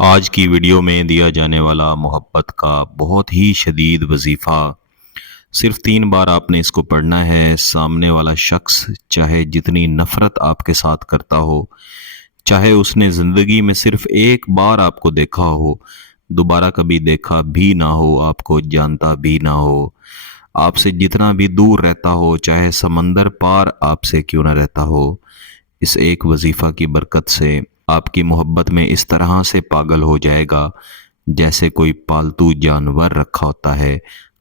آج کی ویڈیو میں دیا جانے والا محبت کا بہت ہی شدید وظیفہ، صرف 3 بار آپ نے اس کو پڑھنا ہے۔ سامنے والا شخص چاہے جتنی نفرت آپ کے ساتھ کرتا ہو، چاہے اس نے زندگی میں صرف ایک بار آپ کو دیکھا ہو، دوبارہ کبھی دیکھا بھی نہ ہو، آپ کو جانتا بھی نہ ہو، آپ سے جتنا بھی دور رہتا ہو، چاہے سمندر پار آپ سے کیوں نہ رہتا ہو، اس ایک وظیفہ کی برکت سے آپ کی محبت میں اس طرح سے پاگل ہو جائے گا جیسے کوئی پالتو جانور رکھا ہوتا ہے،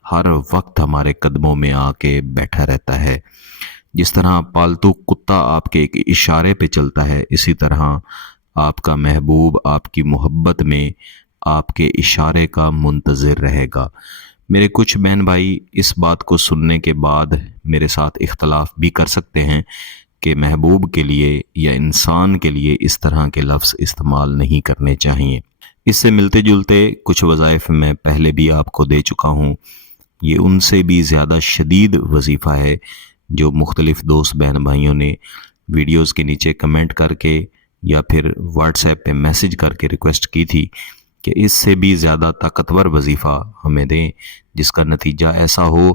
ہر وقت ہمارے قدموں میں آ کے بیٹھا رہتا ہے۔ جس طرح پالتو کتا آپ کے ایک اشارے پہ چلتا ہے، اسی طرح آپ کا محبوب آپ کی محبت میں آپ کے اشارے کا منتظر رہے گا۔ میرے کچھ بہن بھائی اس بات کو سننے کے بعد میرے ساتھ اختلاف بھی کر سکتے ہیں کہ محبوب کے لیے یا انسان کے لیے اس طرح کے لفظ استعمال نہیں کرنے چاہیے۔ اس سے ملتے جلتے کچھ وظائف میں پہلے بھی آپ کو دے چکا ہوں، یہ ان سے بھی زیادہ شدید وظیفہ ہے جو مختلف دوست بہن بھائیوں نے ویڈیوز کے نیچے کمنٹ کر کے یا پھر واٹس ایپ پہ میسج کر کے ریکویسٹ کی تھی کہ اس سے بھی زیادہ طاقتور وظیفہ ہمیں دیں، جس کا نتیجہ ایسا ہو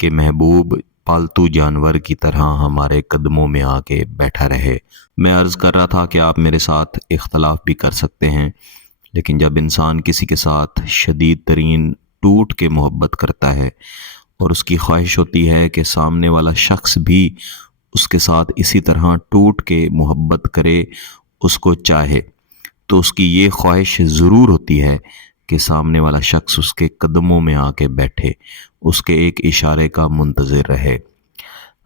کہ محبوب پالتو جانور کی طرح ہمارے قدموں میں آ کے بیٹھا رہے۔ میں عرض کر رہا تھا کہ آپ میرے ساتھ اختلاف بھی کر سکتے ہیں، لیکن جب انسان کسی کے ساتھ شدید ترین ٹوٹ کے محبت کرتا ہے اور اس کی خواہش ہوتی ہے کہ سامنے والا شخص بھی اس کے ساتھ اسی طرح ٹوٹ کے محبت کرے، اس کو چاہے، تو اس کی یہ خواہش ضرور ہوتی ہے کہ سامنے والا شخص اس کے قدموں میں آ کے بیٹھے، اس کے ایک اشارے کا منتظر رہے۔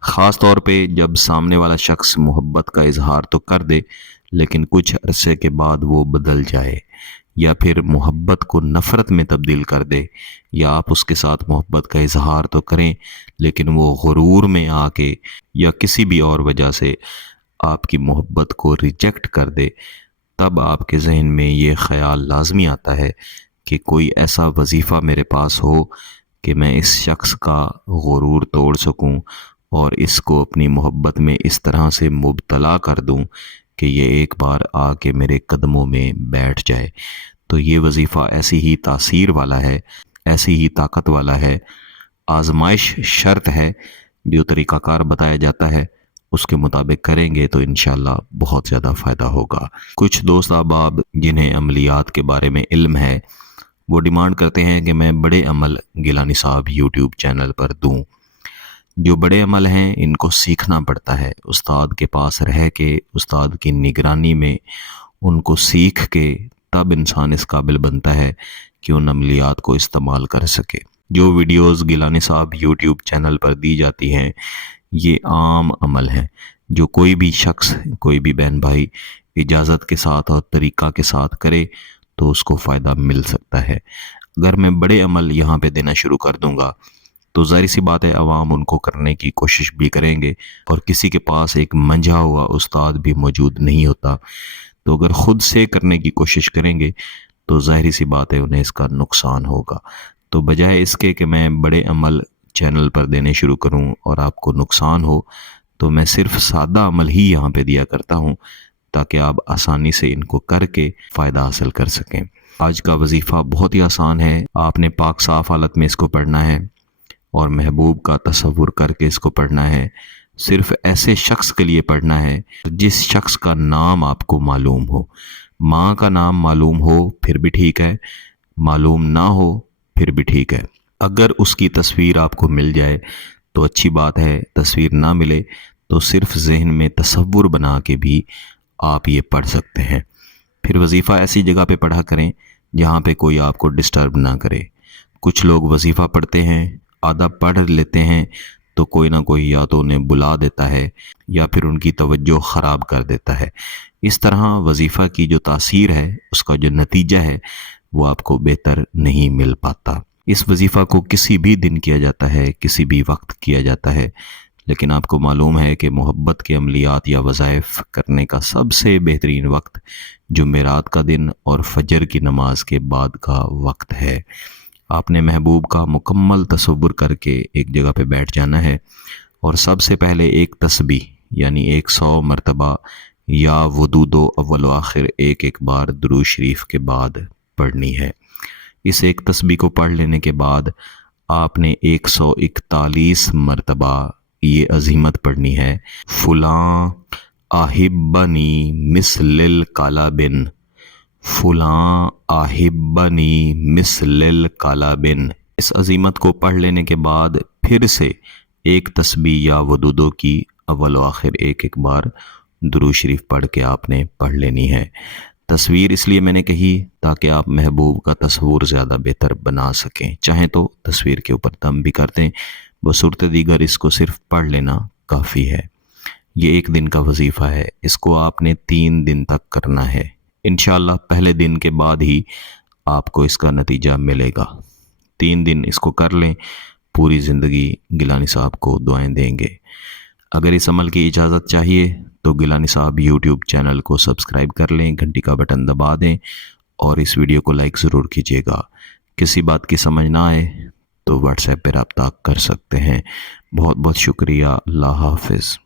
خاص طور پہ جب سامنے والا شخص محبت کا اظہار تو کر دے لیکن کچھ عرصے کے بعد وہ بدل جائے، یا پھر محبت کو نفرت میں تبدیل کر دے، یا آپ اس کے ساتھ محبت کا اظہار تو کریں لیکن وہ غرور میں آ کے یا کسی بھی اور وجہ سے آپ کی محبت کو ریجیکٹ کر دے، تب آپ کے ذہن میں یہ خیال لازمی آتا ہے کہ کوئی ایسا وظیفہ میرے پاس ہو کہ میں اس شخص کا غرور توڑ سکوں اور اس کو اپنی محبت میں اس طرح سے مبتلا کر دوں کہ یہ ایک بار آ کے میرے قدموں میں بیٹھ جائے۔ تو یہ وظیفہ ایسی ہی تاثیر والا ہے، ایسی ہی طاقت والا ہے، آزمائش شرط ہے، جو طریقہ کار بتایا جاتا ہے اس کے مطابق کریں گے تو انشاءاللہ بہت زیادہ فائدہ ہوگا۔ کچھ دوست احباب جنہیں عملیات کے بارے میں علم ہے وہ ڈیمانڈ کرتے ہیں کہ میں بڑے عمل گیلانی صاحب یوٹیوب چینل پر دوں۔ جو بڑے عمل ہیں ان کو سیکھنا پڑتا ہے، استاد کے پاس رہ کے، استاد کی نگرانی میں ان کو سیکھ کے تب انسان اس قابل بنتا ہے کہ ان عملیات کو استعمال کر سکے۔ جو ویڈیوز گیلانی صاحب یوٹیوب چینل پر دی جاتی ہیں یہ عام عمل ہے، جو کوئی بھی شخص، کوئی بھی بہن بھائی اجازت کے ساتھ اور طریقہ کے ساتھ کرے تو اس کو فائدہ مل سکتا ہے۔ اگر میں بڑے عمل یہاں پہ دینا شروع کر دوں گا تو ظاہر سی بات ہے عوام ان کو کرنے کی کوشش بھی کریں گے، اور کسی کے پاس ایک منجھا ہوا استاد بھی موجود نہیں ہوتا، تو اگر خود سے کرنے کی کوشش کریں گے تو ظاہری سی بات ہے انہیں اس کا نقصان ہوگا۔ تو بجائے اس کے کہ میں بڑے عمل چینل پر دینے شروع کروں اور آپ کو نقصان ہو، تو میں صرف سادہ عمل ہی یہاں پہ دیا کرتا ہوں تاکہ آپ آسانی سے ان کو کر کے فائدہ حاصل کر سکیں۔ آج کا وظیفہ بہت ہی آسان ہے، آپ نے پاک صاف حالت میں اس کو پڑھنا ہے اور محبوب کا تصور کر کے اس کو پڑھنا ہے۔ صرف ایسے شخص کے لیے پڑھنا ہے جس شخص کا نام آپ کو معلوم ہو۔ ماں کا نام معلوم ہو پھر بھی ٹھیک ہے، معلوم نہ ہو پھر بھی ٹھیک ہے۔ اگر اس کی تصویر آپ کو مل جائے تو اچھی بات ہے، تصویر نہ ملے تو صرف ذہن میں تصور بنا کے بھی آپ یہ پڑھ سکتے ہیں۔ پھر وظیفہ ایسی جگہ پہ پڑھا کریں جہاں پہ کوئی آپ کو ڈسٹرب نہ کرے۔ کچھ لوگ وظیفہ پڑھتے ہیں، آدھا پڑھ لیتے ہیں تو کوئی نہ کوئی یا تو انہیں بلا دیتا ہے یا پھر ان کی توجہ خراب کر دیتا ہے۔ اس طرح وظیفہ کی جو تاثیر ہے، اس کا جو نتیجہ ہے، وہ آپ کو بہتر نہیں مل پاتا۔ اس وظیفہ کو کسی بھی دن کیا جاتا ہے، کسی بھی وقت کیا جاتا ہے، لیکن آپ کو معلوم ہے کہ محبت کے عملیات یا وظائف کرنے کا سب سے بہترین وقت جمعرات کا دن اور فجر کی نماز کے بعد کا وقت ہے۔ آپ نے محبوب کا مکمل تصور کر کے ایک جگہ پہ بیٹھ جانا ہے اور سب سے پہلے ایک تسبیح یعنی 100 مرتبہ یا ودود و اول و آخر ایک ایک بار درود شریف کے بعد پڑھنی ہے۔ اس ایک تسبیح کو پڑھ لینے کے بعد آپ نے 141 مرتبہ یہ عظیمت پڑھنی ہے، فلاں آہبنی مثل الکالابن، فلاں آہبنی مثل الکالابن۔ اس عظیمت کو پڑھ لینے کے بعد پھر سے ایک تسبیح یا ودودوں کی اول و آخر ایک ایک بار درود شریف پڑھ کے آپ نے پڑھ لینی ہے۔ تصویر اس لیے میں نے کہی تاکہ آپ محبوب کا تصور زیادہ بہتر بنا سکیں، چاہیں تو تصویر کے اوپر دم بھی کر دیں، بصورت دیگر اس کو صرف پڑھ لینا کافی ہے۔ یہ ایک دن کا وظیفہ ہے، اس کو آپ نے 3 دن تک کرنا ہے۔ انشاءاللہ پہلے دن کے بعد ہی آپ کو اس کا نتیجہ ملے گا۔ 3 دن اس کو کر لیں، پوری زندگی گیلانی صاحب کو دعائیں دیں گے۔ اگر اس عمل کی اجازت چاہیے تو گیلانی صاحب یوٹیوب چینل کو سبسکرائب کر لیں، گھنٹی کا بٹن دبا دیں اور اس ویڈیو کو لائک ضرور کیجیے گا۔ کسی بات کی سمجھ نہ آئے تو واٹس ایپ پہ رابطہ کر سکتے ہیں۔ بہت بہت شکریہ، اللہ حافظ۔